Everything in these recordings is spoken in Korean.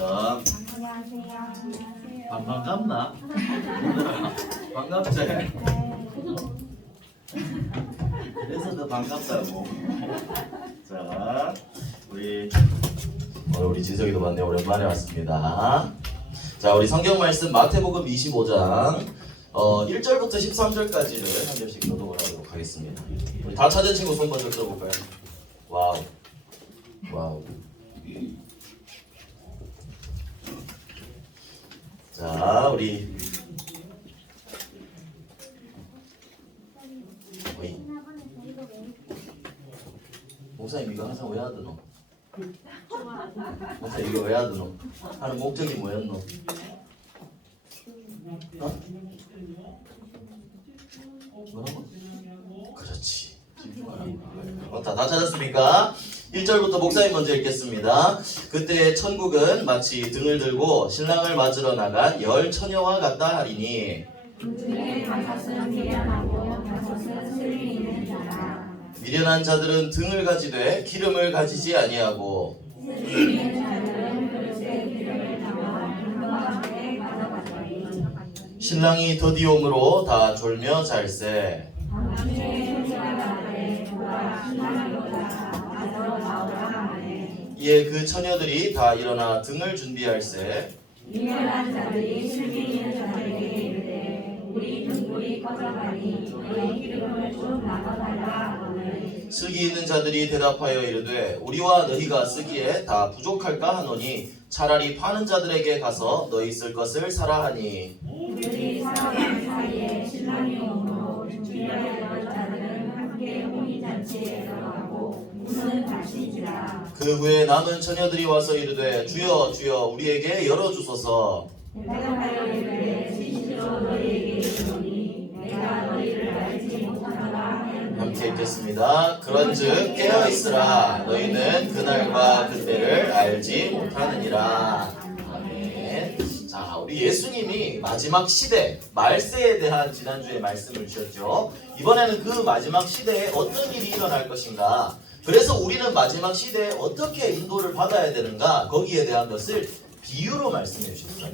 반갑습니다. 반갑나? 반갑지? 그래서 더 반갑다고. 자, 우리 진석이도 왔네요. 오랜만에 왔습니다. 자, 우리 성경 말씀 마태복음 25장 1절부터 13절까지를 한 절씩 교독을 하도록 하겠습니다. 우리 다 찾은 친구 손 먼저 들어볼까요? 와우. 자, 우리 목사님 이거 항상 왜 하드노? 목사님 이거 왜 하드노? 하는 목적이 뭐였노? 어? 뭐라고? 그렇지. 다 찾았습니까? 1절부터 목사님 먼저 읽겠습니다. 그때 천국은 마치 등을 들고 신랑을 맞으러 나간 열 처녀와 같다 하리니 미련한 자들은 등을 가지되 기름을 가지지 아니하고 신랑이 더디옴으로 다 졸며 잘세. 이에 그 처녀들이 다 일어나 등을 준비할세. 미련한 자들이 슬기 있는 자들에게 이르되 우리 등불이 꺼져가니 너희 기름을 좀 나눠달라 하거늘 슬기 있는 자들이 대답하여 이르되 우리와 너희가 쓰기에 다 부족할까 하노니 차라리 파는 자들에게 가서 너희 쓸 것을 사라 하니 우리 살아가는 사이에 신랑이 오므로 준비하여 자들은 함께 혼인잔치에 들어가고 문은 닫히지라. 그 후에 남은 처녀들이 와서 이르되 주여 주여 우리에게 열어주소서. 대답하여 이르되 진실로 너희에게 이르노니 내가 너희를 알지 못하노라 하였느니라. 함께 읽겠습니다. 그런즉 깨어있으라 너희는 그날과 그때를 알지 못하느니라. 아멘. 자, 우리 예수님이 마지막 시대 말세에 대한 지난주에 말씀을 주셨죠. 이번에는 그 마지막 시대에 어떤 일이 일어날 것인가, 그래서 우리는 마지막 시대에 어떻게 인도를 받아야 되는가, 거기에 대한 것을 비유로 말씀해 주셨어요.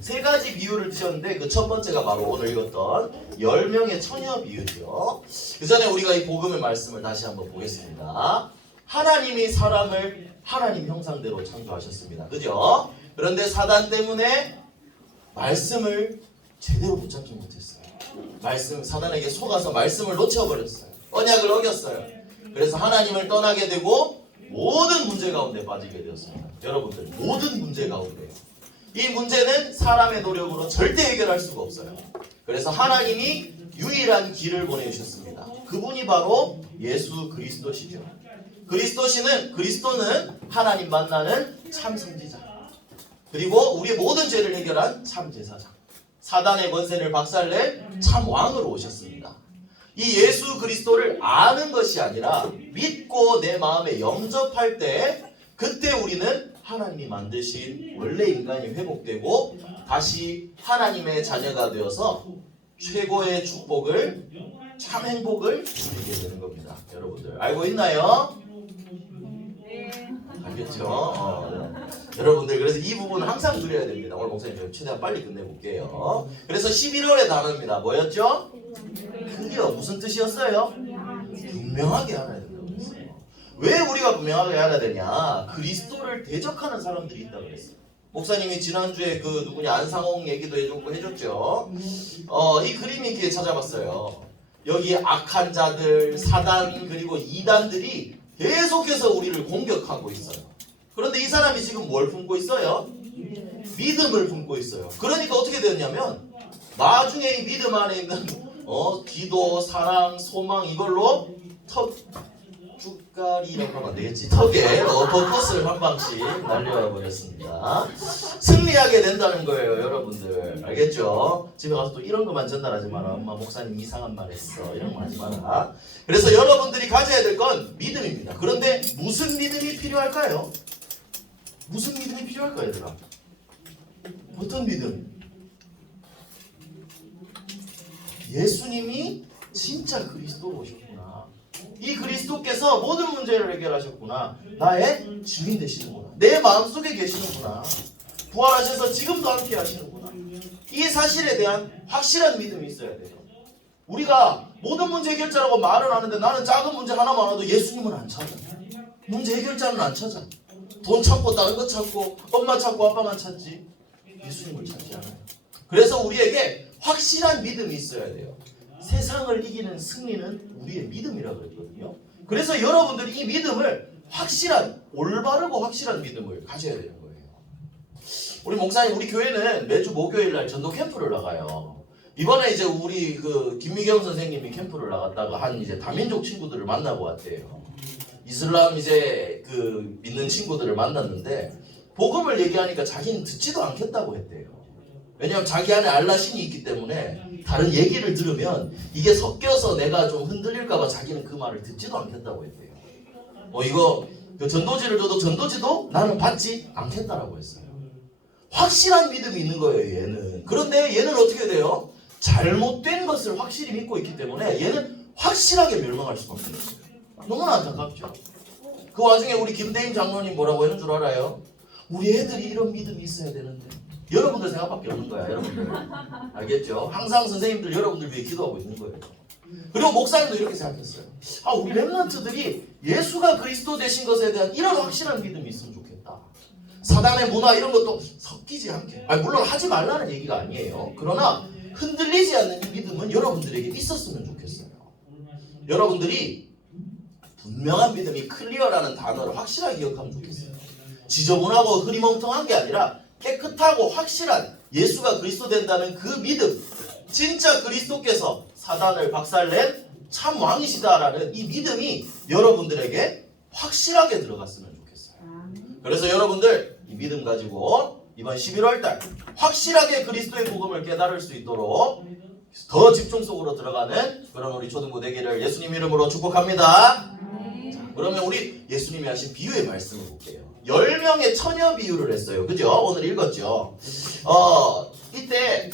세 가지 비유를 주셨는데 그 첫 번째가 바로 오늘 읽었던 10명의 처녀 비유죠. 그 전에 우리가 이 복음의 말씀을 다시 한번 보겠습니다. 하나님이 사람을 하나님 형상대로 창조하셨습니다. 그죠? 그런데 사단 때문에 말씀을 제대로 붙잡지 못했어요. 사단에게 속아서 말씀을 놓쳐버렸어요. 언약을 어겼어요. 그래서 하나님을 떠나게 되고 모든 문제 가운데 빠지게 되었습니다. 여러분들, 모든 문제 가운데요. 이 문제는 사람의 노력으로 절대 해결할 수가 없어요. 그래서 하나님이 유일한 길을 보내주셨습니다. 그분이 바로 예수 그리스도시죠. 그리스도는 하나님 만나는 참 선지자, 그리고 우리의 모든 죄를 해결한 참 제사장, 사단의 권세를 박살낼 참 왕으로 오셨습니다. 이 예수 그리스도를 아는 것이 아니라 믿고 내 마음에 영접할 때, 그때 우리는 하나님이 만드신 원래 인간이 회복되고 다시 하나님의 자녀가 되어서 최고의 축복을, 참 행복을 누리게 되는 겁니다. 여러분들 알고 있나요? 알겠죠? 여러분들, 그래서 이 부분은 항상 누려야 됩니다. 오늘 목사님 최대한 빨리 끝내볼게요. 그래서 11월의 단어입니다. 뭐였죠? 클리어. 무슨 뜻이었어요? 분명하게 알아야 된다고 그랬어요. 왜 우리가 분명하게 알아야 되냐? 그리스도를 대적하는 사람들이 있다고 그랬어요. 목사님이 지난주에 그 누구냐 안상홍 얘기도 해줬죠. 이 그림 있게 찾아봤어요. 여기 악한 자들, 사단, 그리고 이단들이 계속해서 우리를 공격하고 있어요. 그런데 이 사람이 지금 뭘 품고 있어요? 믿음을 품고 있어요. 그러니까 어떻게 되었냐면 나중에 이 믿음 안에 있는 기도, 사랑, 소망, 이걸로 쭈까리라고 하면 안 되겠지. 턱에 버퍼스를 한 방씩 날려와 버렸습니다. 승리하게 된다는 거예요, 여러분들. 알겠죠? 집에 가서 또 이런 것만 전달하지 마라. 엄마, 목사님 이상한 말 했어. 이런 거 하지 마라. 그래서 여러분들이 가져야 될 건 믿음입니다. 그런데 무슨 믿음이 필요할까요? 무슨 믿음이 필요할까요, 얘들아? 어떤 믿음? 예수님이 진짜 그리스도로 오셨구나. 이 그리스도께서 모든 문제를 해결하셨구나. 나의 주인 되시는구나. 내 마음속에 계시는구나. 부활하셔서 지금도 함께 하시는구나. 이 사실에 대한 확실한 믿음이 있어야 돼요. 우리가 모든 문제 해결자라고 말을 하는데 나는 작은 문제 하나만 와도 예수님은 안 찾아. 문제 해결자는 안 찾아. 돈 찾고 다른 거 찾고 엄마 찾고 아빠만 찾지 예수님을 찾지 않아요. 그래서 우리에게 확실한 믿음이 있어야 돼요. 세상을 이기는 승리는 우리의 믿음이라고 그랬거든요. 그래서 여러분들이 이 믿음을 확실한, 올바르고 확실한 믿음을 가져야 되는 거예요. 우리 목사님, 우리 교회는 매주 목요일 날 전도 캠프를 나가요. 이번에 이제 우리 그 김미경 선생님이 캠프를 나갔다가 한 이제 다민족 친구들을 만나고 왔대요. 이슬람 이제 그 믿는 친구들을 만났는데 복음을 얘기하니까 자기는 듣지도 않겠다고 했대요. 왜냐하면 자기 안에 알라신이 있기 때문에 다른 얘기를 들으면 이게 섞여서 내가 좀 흔들릴까봐 자기는 그 말을 듣지도 않겠다고 했대요. 이거 그 전도지를 줘도 전도지도 나는 받지 않겠다라고 했어요. 확실한 믿음이 있는 거예요, 얘는. 그런데 얘는 어떻게 돼요? 잘못된 것을 확실히 믿고 있기 때문에 얘는 확실하게 멸망할 수밖에 없어요. 너무나 안타깝죠. 그 와중에 우리 김대임 장로님 뭐라고 하는 줄 알아요? 우리 애들이 이런 믿음이 있어야 되는데. 여러분들 생각밖에 없는 거야, 여러분들. 알겠죠? 항상 선생님들 여러분들 위해 기도하고 있는 거예요. 그리고 목사님도 이렇게 생각했어요. 우리 렘넌트들이 예수가 그리스도 되신 것에 대한 이런 확실한 믿음이 있으면 좋겠다. 사단의 문화 이런 것도 섞이지 않게. 물론 하지 말라는 얘기가 아니에요. 그러나 흔들리지 않는 이 믿음은 여러분들에게 있었으면 좋겠어요. 여러분들이 분명한 믿음이 클리어라는 단어를 확실하게 기억하면 좋겠어요. 지저분하고 흐리멍텅한 게 아니라 깨끗하고 확실한 예수가 그리스도 된다는 그 믿음, 진짜 그리스도께서 사단을 박살낸 참 왕이시다라는 이 믿음이 여러분들에게 확실하게 들어갔으면 좋겠어요. 그래서 여러분들 이 믿음 가지고 이번 11월달 확실하게 그리스도의 복음을 깨달을 수 있도록 더 집중 속으로 들어가는 그런 우리 초등부 되기를 예수님 이름으로 축복합니다. 자, 그러면 우리 예수님이 하신 비유의 말씀을 볼게요. 10명의 처녀 비유를 했어요. 그죠? 오늘 읽었죠? 이때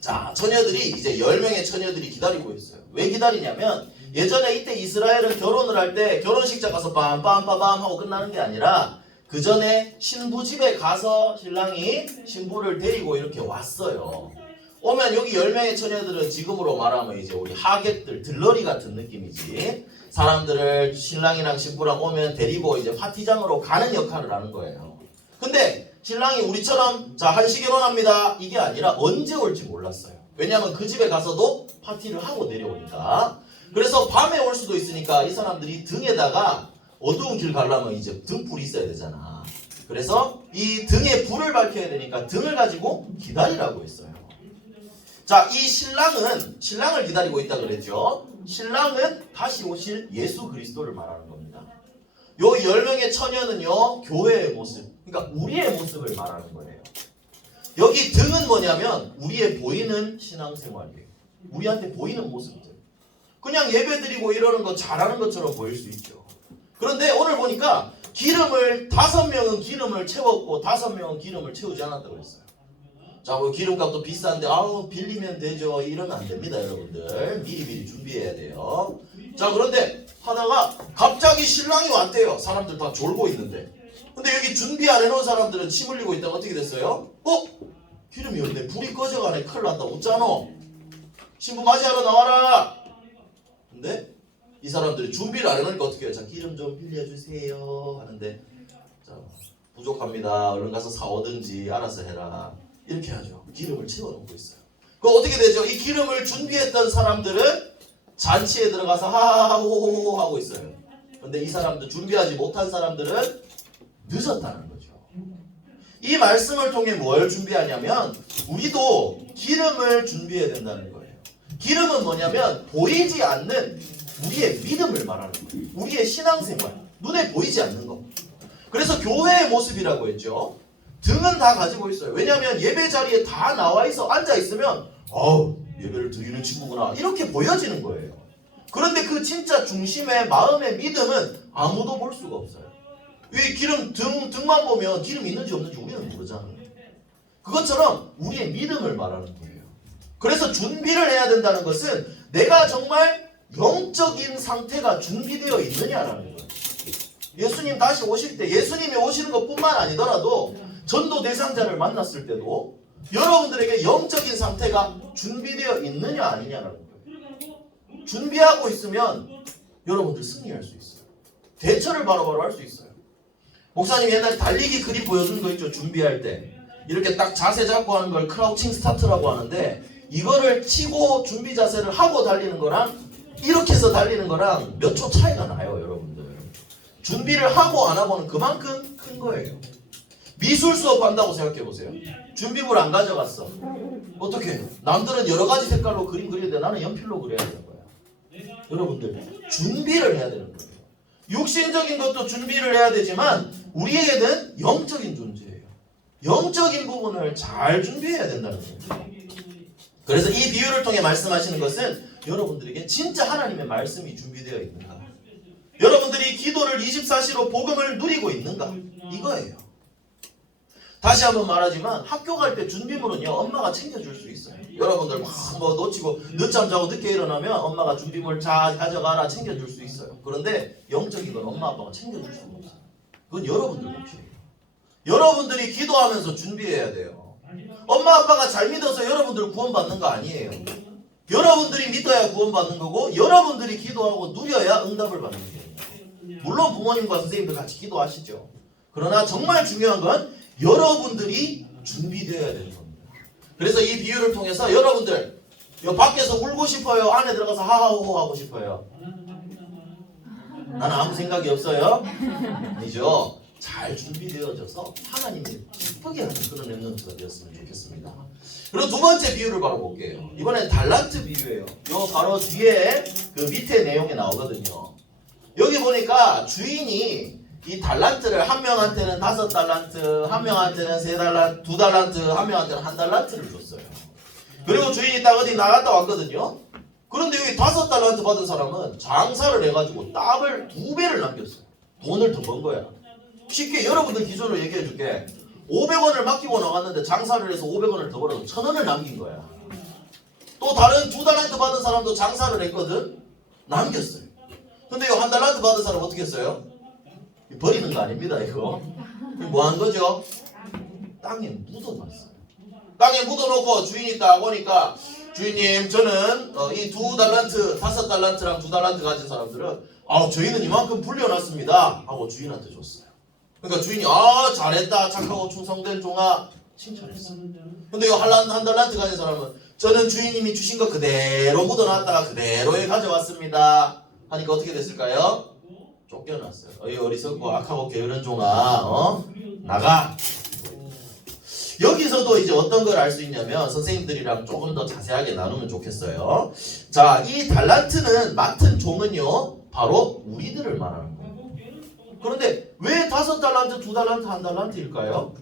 자, 처녀들이 이제 10명의 처녀들이 기다리고 있어요. 왜 기다리냐면 예전에 이때 이스라엘은 결혼을 할 때 결혼식장 가서 빰빰빰빰 하고 끝나는 게 아니라 그 전에 신부 집에 가서 신랑이 신부를 데리고 이렇게 왔어요. 오면 여기 10명의 처녀들은 지금으로 말하면 이제 우리 하객들, 들러리 같은 느낌이지. 사람들을 신랑이랑 신부랑 오면 데리고 이제 파티장으로 가는 역할을 하는 거예요. 근데 신랑이 우리처럼 자 1시 결혼합니다 이게 아니라 언제 올지 몰랐어요. 왜냐하면 그 집에 가서도 파티를 하고 내려오니까. 그래서 밤에 올 수도 있으니까 이 사람들이 등에다가 어두운 길 가려면 이제 등불이 있어야 되잖아. 그래서 이 등에 불을 밝혀야 되니까 등을 가지고 기다리라고 했어요. 자, 이 신랑을 기다리고 있다 그랬죠. 신랑은 다시 오실 예수 그리스도를 말하는 겁니다. 요 10명의 처녀는요, 교회의 모습, 그러니까 우리의 모습을 말하는 거예요. 여기 등은 뭐냐면 우리의 보이는 신앙생활이에요. 우리한테 보이는 모습들. 그냥 예배드리고 이러는 거 잘하는 것처럼 보일 수 있죠. 그런데 오늘 보니까 기름을 5명은 기름을 채웠고 5명은 기름을 채우지 않았다고 했어요. 자, 뭐 기름값도 비싼데 빌리면 되죠. 이러면 안 됩니다, 여러분들. 미리 준비해야 돼요. 자, 그런데 하다가 갑자기 신랑이 왔대요. 사람들 다 졸고 있는데. 근데 여기 준비 안 해놓은 사람들은 침 흘리고 있다가 어떻게 됐어요? 기름이 없네. 불이 꺼져가네. 큰일 났다. 웃잖아. 신부 맞이하러 나와라. 근데 이 사람들이 준비를 안 해놓으니까 어떻게 해요? 자, 기름 좀 빌려주세요 하는데 자, 부족합니다. 얼른 가서 사오든지 알아서 해라. 이렇게 하죠. 기름을 채워놓고 있어요. 그럼 어떻게 되죠? 이 기름을 준비했던 사람들은 잔치에 들어가서 하하호호 하고 있어요. 근데 이 사람들, 준비하지 못한 사람들은 늦었다는 거죠. 이 말씀을 통해 뭘 준비하냐면 우리도 기름을 준비해야 된다는 거예요. 기름은 뭐냐면 보이지 않는 우리의 믿음을 말하는 거예요. 우리의 신앙생활, 눈에 보이지 않는 거. 그래서 교회의 모습이라고 했죠. 등은 다 가지고 있어요. 왜냐하면 예배 자리에 다 나와 있어 앉아 있으면 예배를 드리는 친구구나 이렇게 보여지는 거예요. 그런데 그 진짜 중심의 마음의 믿음은 아무도 볼 수가 없어요. 이 기름 등만 보면 기름 있는지 없는지 우리는 모르잖아요. 그것처럼 우리의 믿음을 말하는 거예요. 그래서 준비를 해야 된다는 것은 내가 정말 영적인 상태가 준비되어 있느냐라는 거예요. 예수님 다시 오실 때 예수님이 오시는 것뿐만 아니더라도 전도 대상자를 만났을 때도 여러분들에게 영적인 상태가 준비되어 있느냐 아니냐라는 거예요. 준비하고 있으면 여러분들 승리할 수 있어요. 대처를 바로바로 할 수 있어요. 목사님 옛날에 달리기 그림 보여준 거 있죠. 준비할 때 이렇게 딱 자세 잡고 하는 걸 크라우칭 스타트라고 하는데, 이거를 치고 준비 자세를 하고 달리는 거랑 이렇게 해서 달리는 거랑 몇 초 차이가 나요. 여러분들 준비를 하고 안 하고는 그만큼 큰 거예요. 미술 수업 한다고 생각해 보세요. 준비물 안 가져갔어. 어떻게 해요? 남들은 여러 가지 색깔로 그림 그리는데 나는 연필로 그려야 되는 거야. 여러분들 준비를 해야 되는 거예요. 육신적인 것도 준비를 해야 되지만 우리에게는 영적인 존재예요. 영적인 부분을 잘 준비해야 된다는 거예요. 그래서 이 비유를 통해 말씀하시는 것은 여러분들에게 진짜 하나님의 말씀이 준비되어 있는가, 여러분들이 기도를 24시로 복음을 누리고 있는가, 이거예요. 다시 한번 말하지만 학교 갈 때 준비물은요 엄마가 챙겨줄 수 있어요. 여러분들 막 뭐 놓치고 늦잠 자고 늦게 일어나면 엄마가 준비물 잘 가져가라 챙겨줄 수 있어요. 그런데 영적인 건 엄마 아빠가 챙겨줄 수가 없어요. 그건 여러분들 몫이에요. 여러분들이 기도하면서 준비해야 돼요. 엄마 아빠가 잘 믿어서 여러분들 구원받는 거 아니에요. 여러분들이 믿어야 구원받는 거고, 여러분들이 기도하고 누려야 응답을 받는 거예요. 물론 부모님과 선생님들 같이 기도하시죠. 그러나 정말 중요한 건 여러분들이 준비되어야 되는 겁니다. 그래서 이 비유를 통해서 여러분들 밖에서 울고 싶어요? 안에 들어가서 하하호호 하고 싶어요? 나는 아무 생각이 없어요? 아니죠. 잘 준비되어져서 하나님이 기쁘게 하는 그런 랩런트가 되었으면 좋겠습니다. 그리고 두 번째 비유를 바로 볼게요. 이번엔 달란트 비유예요. 요 바로 뒤에 그 밑에 내용이 나오거든요. 여기 보니까 주인이 이 달란트를 한 명한테는 5달란트, 한 명한테는 3달란트, 2달란트, 한 명한테는 1달란트를 줬어요. 그리고 주인이 딱 어디 나갔다 왔거든요. 그런데 여기 5달란트 받은 사람은 장사를 해가지고 딱을 2배를 남겼어요. 돈을 더 번 거야. 쉽게 여러분들 기준으로 얘기해 줄게. 500원을 맡기고 나갔는데 장사를 해서 500원을 더 벌어서 1000원을 남긴 거야. 또 다른 2달란트 받은 사람도 장사를 했거든. 남겼어요. 근데 이 1달란트 받은 사람 어떻게 했어요? 버리는 거 아닙니다. 이거 뭐 한 거죠? 땅에 묻어놨어요. 땅에 묻어놓고 주인이 딱 오니까, 주인님 저는 이 2달란트, 5달란트랑 2달란트 가진 사람들은 저희는 이만큼 불려놨습니다 하고 주인한테 줬어요. 그러니까 주인이 잘했다, 착하고 충성된 종아 칭찬했어요. 근데 이 1달란트 가진 사람은 저는 주인님이 주신 거 그대로 묻어놨다가 그대로에 가져왔습니다 하니까 어떻게 됐을까요? 쫓겨났어요. 어이 어리석고 악하고 게으른 종아, 나가. 여기서도 이제 어떤 걸 알 수 있냐면, 선생님들이랑 조금 더 자세하게 나누면 좋겠어요. 자, 이 달란트는 맡은 종은요 바로 우리들을 말하는 거예요. 그런데 왜 5달란트, 2달란트, 1달란트일까요?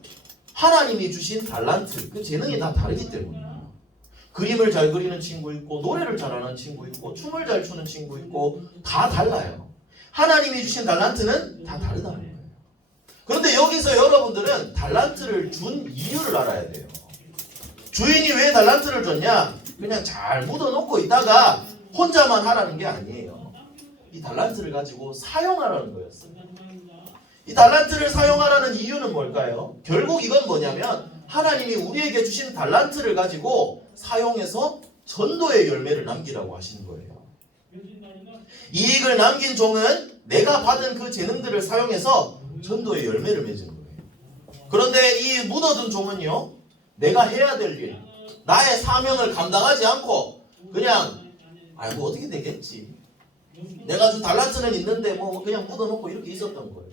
하나님이 주신 달란트, 그 재능이 다 다르기 때문이에요. 그림을 잘 그리는 친구 있고, 노래를 잘하는 친구 있고, 춤을 잘 추는 친구 있고, 다 달라요. 하나님이 주신 달란트는 다 다르다는 거예요. 그런데 여기서 여러분들은 달란트를 준 이유를 알아야 돼요. 주인이 왜 달란트를 줬냐? 그냥 잘 묻어놓고 있다가 혼자만 하라는 게 아니에요. 이 달란트를 가지고 사용하라는 거였어요. 이 달란트를 사용하라는 이유는 뭘까요? 결국 이건 뭐냐면, 하나님이 우리에게 주신 달란트를 가지고 사용해서 전도의 열매를 남기라고 하시는 거예요. 이익을 남긴 종은 내가 받은 그 재능들을 사용해서 전도의 열매를 맺은 거예요. 그런데 이 묻어둔 종은요, 내가 해야 될 일, 나의 사명을 감당하지 않고 그냥 뭐 어떻게 되겠지, 내가 준 달란트는 있는데 뭐 그냥 묻어놓고 이렇게 있었던 거예요.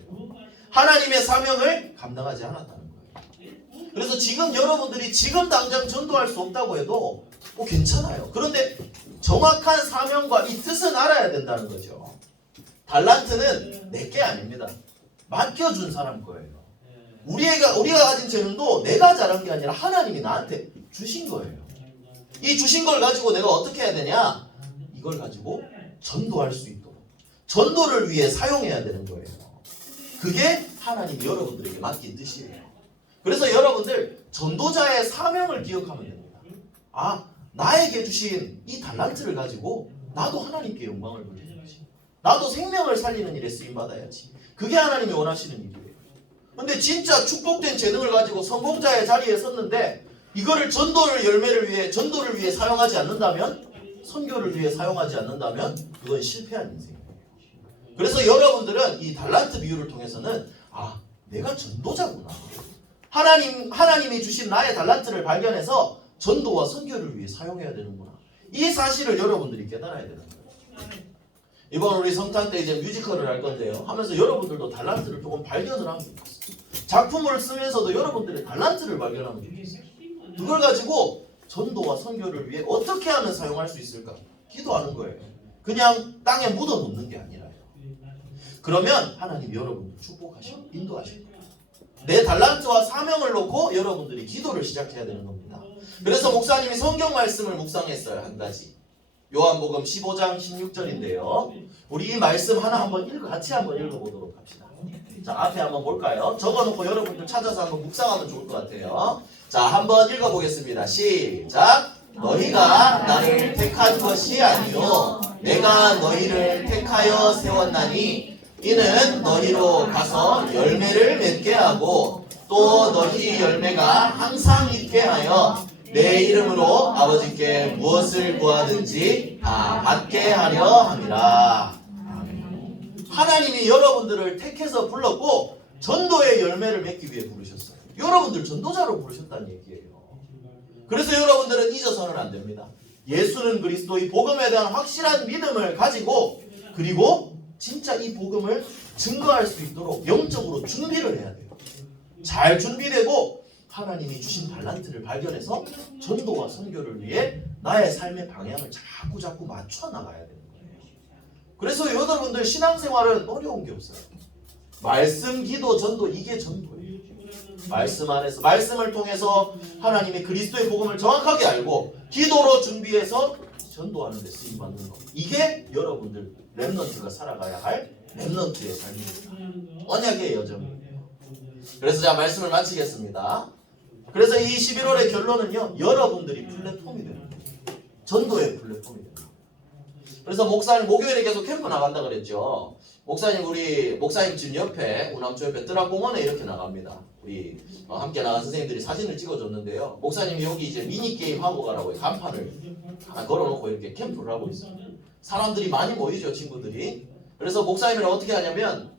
하나님의 사명을 감당하지 않았다는 거예요. 그래서 지금 여러분들이 지금 당장 전도할 수 없다고 해도 괜찮아요. 그런데 정확한 사명과 이 뜻은 알아야 된다는 거죠. 달란트는 내게 아닙니다. 맡겨준 사람 거예요. 우리가 가진 재능도 내가 잘한 게 아니라 하나님이 나한테 주신 거예요. 이 주신 걸 가지고 내가 어떻게 해야 되냐? 이걸 가지고 전도할 수 있도록, 전도를 위해 사용해야 되는 거예요. 그게 하나님이 여러분들에게 맡긴 뜻이에요. 그래서 여러분들 전도자의 사명을 기억하면 됩니다. 나에게 주신 이 달란트를 가지고 나도 하나님께 영광을 돌려야지, 나도 생명을 살리는 일에 쓰임받아야지. 그게 하나님이 원하시는 일이에요. 근데 진짜 축복된 재능을 가지고 성공자의 자리에 섰는데 이거를 전도를 위해 사용하지 않는다면, 선교를 위해 사용하지 않는다면 그건 실패한 인생이에요. 그래서 여러분들은 이 달란트 비유를 통해서는 내가 전도자구나. 하나님이 주신 나의 달란트를 발견해서 전도와 선교를 위해 사용해야 되는구나. 이 사실을 여러분들이 깨달아야 되는 거예요. 이번 우리 성탄 때 이제 뮤지컬을 할 건데요. 하면서 여러분들도 달란트를 조금 발견을 하면 좋겠어요. 작품을 쓰면서도 여러분들의 달란트를 발견하면 좋겠어요. 그걸 가지고 전도와 선교를 위해 어떻게 하면 사용할 수 있을까? 기도하는 거예요. 그냥 땅에 묻어놓는 게 아니라요. 그러면 하나님 여러분들 축복하시고 인도하실 거예요. 내 달란트와 사명을 놓고 여러분들이 기도를 시작해야 되는 겁니다. 그래서 목사님이 성경 말씀을 묵상했어요. 한 가지. 요한복음 15장 16절인데요. 우리 이 말씀 하나 같이 한번 읽어보도록 합시다. 자, 앞에 한번 볼까요? 적어놓고 여러분들 찾아서 한번 묵상하면 좋을 것 같아요. 자, 한번 읽어보겠습니다. 시작. 너희가 나를 택한 것이 아니요 내가 너희를 택하여 세웠나니 이는 너희로 가서 열매를 맺게 하고 또 너희 열매가 항상 있게 하여 내 이름으로 아버지께 무엇을 구하든지 다 받게 하려 함이라. 하나님이 여러분들을 택해서 불렀고 전도의 열매를 맺기 위해 부르셨어요. 여러분들 전도자로 부르셨다는 얘기예요. 그래서 여러분들은 잊어서는 안 됩니다. 예수는 그리스도, 이 복음에 대한 확실한 믿음을 가지고 그리고 진짜 이 복음을 증거할 수 있도록 영적으로 준비를 해야 돼요. 잘 준비되고 하나님이 주신 달란트를 발견해서 전도와 선교를 위해 나의 삶의 방향을 자꾸 맞춰 나가야 되는 거예요. 그래서 여러분들 신앙생활은 어려운 게 없어요. 말씀, 기도, 전도, 이게 전도예요. 말씀 안에서, 말씀을 통해서 하나님의 그리스도의 복음을 정확하게 알고 기도로 준비해서 전도하는 데 쓰임받는 것. 이게 여러분들 렘넌트가 살아가야 할 렘넌트의 삶입니다. 언약의 여정이에요. 그래서 제가 말씀을 마치겠습니다. 그래서 이 11월의 결론은요, 여러분들이 플랫폼이 되는 거예요. 전도의 플랫폼이 되는 거예요. 그래서 목사님 목요일에 계속 캠프 나간다 그랬죠. 우리 목사님 집 옆에, 우남초 옆에 뜨락공원에 이렇게 나갑니다. 우리 함께 나간 선생님들이 사진을 찍어줬는데요. 목사님이 여기 이제 미니게임 하고 가라고 간판을 하나 걸어놓고 이렇게 캠프를 하고 있어요. 사람들이 많이 모이죠, 친구들이. 그래서 목사님이 어떻게 하냐면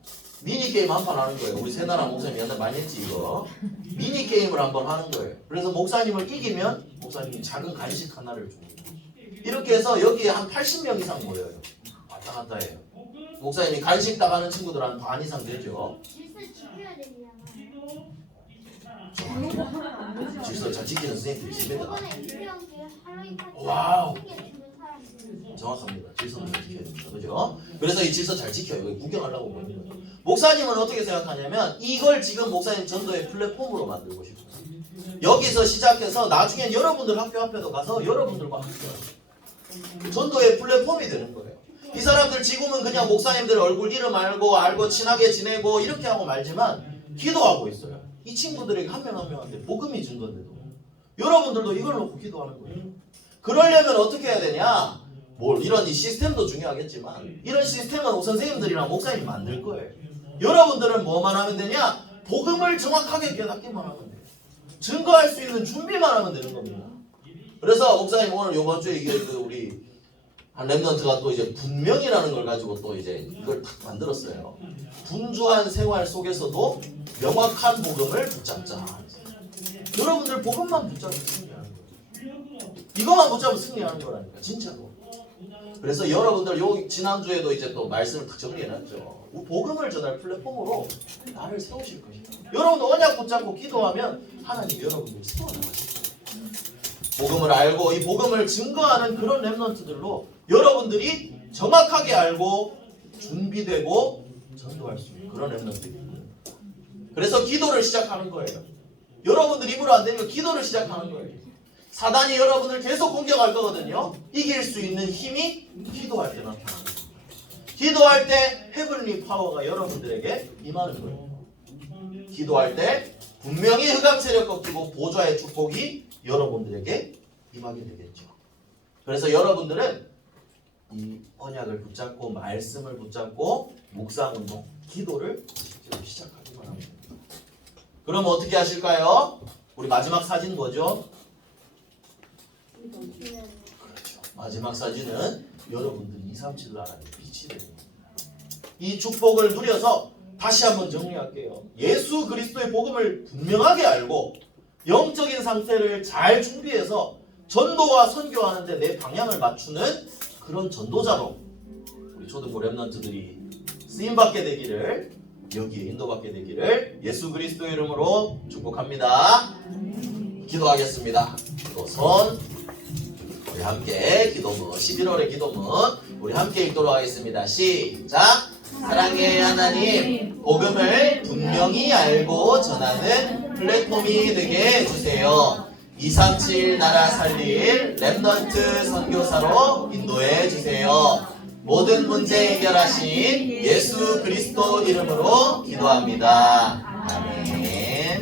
미니게임 한 판 하는 거예요. 우리 새나라 목사님 옛날 많이 했지 이거. 미니게임을 한번 하는 거예요. 그래서 목사님을 이기면 목사님이 작은 간식 하나를 줍니다. 이렇게 해서 여기에 한 80명 이상 모여요. 왔다 갔다 해요. 목사님이 간식 따가는 친구들 한 반 이상 되죠. 질서 잘 지키는 선생님들이 있습니다. 와우. 정확합니다. 질서는 잘 지켜야 됩니다. 그죠? 그래서 이 질서 잘 지켜요. 여기 구경하려고 보는 거죠. 목사님은 어떻게 생각하냐면 이걸 지금 목사님 전도의 플랫폼으로 만들고 싶어요. 여기서 시작해서 나중엔 여러분들 학교 앞에도 가서 여러분들과 함께 전도의 플랫폼이 되는 거예요. 이 사람들 지금은 그냥 목사님들 얼굴 이름 알고 친하게 지내고 이렇게 하고 말지만 기도하고 있어요. 이 친구들에게 한 명 한 명한테 복음이 준 건데도 여러분들도 이걸 놓고 기도하는 거예요. 그러려면 어떻게 해야 되냐? 이런 이 시스템도 중요하겠지만 이런 시스템은 선생님들이랑 목사님이 만들 거예요. 여러분들은 뭐만 하면 되냐? 복음을 정확하게 깨닫기만 하면 돼요. 증거할 수 있는 준비만 하면 되는 겁니다. 그래서 목사님 오늘 이번 주에 이게 우리 한 렘넌트가 또 이제 분명이라는 걸 가지고 또 이제 이걸 딱 만들었어요. 분주한 생활 속에서도 명확한 복음을 붙잡자. 여러분들 복음만 붙잡으면 승리하는 거예요. 이것만 붙잡으면 승리하는 거라니까 진짜로. 그래서 여러분들 지난주에도 이제 또 말씀을 딱 정리해놨죠. 복음을 전할 플랫폼으로 나를 세우실 것이다. 여러분들 언약 붙잡고 기도하면 하나님 여러분들 세워나가실 거예요. 복음을 알고 이 복음을 증거하는 그런 렘넌트들로 여러분들이 정확하게 알고 준비되고 전도할 수 있는 그런 렘넌트들입니다. 그래서 기도를 시작하는 거예요. 여러분들 입으로 안 되면 기도를 시작하는 거예요. 사단이 여러분을 계속 공격할 거거든요. 이길 수 있는 힘이 기도할 때 나타나는 거예요. 기도할 때 헤블리 파워가 여러분들에게 임하는 거예요. 기도할 때 분명히 흑암 세력 꺾이고 보좌의 축복이 여러분들에게 임하게 되겠죠. 그래서 여러분들은 이 언약을 붙잡고 말씀을 붙잡고 묵상운동, 기도를 시작하기만 합니다. 그럼 어떻게 하실까요? 우리 마지막 사진 뭐죠? 그렇죠. 마지막 사진은 여러분들 237 나라의 빛이 됩니다. 이 축복을 누려서 다시 한번 정리할게요. 예수 그리스도의 복음을 분명하게 알고 영적인 상태를 잘 준비해서 전도와 선교하는 데 내 방향을 맞추는 그런 전도자로 우리 초등부 렘넌트들이 쓰임받게 되기를, 여기에 인도받게 되기를 예수 그리스도의 이름으로 축복합니다. 기도하겠습니다. 기도선 우리 함께 기도문, 11월의 기도문 우리 함께 읽도록 하겠습니다. 시작. 사랑의 하나님, 복음을 분명히 알고 전하는 플랫폼이 되게 해주세요. 237 나라 살릴 렘넌트 선교사로 인도해 주세요. 모든 문제 해결하신 예수 그리스도 이름으로 기도합니다.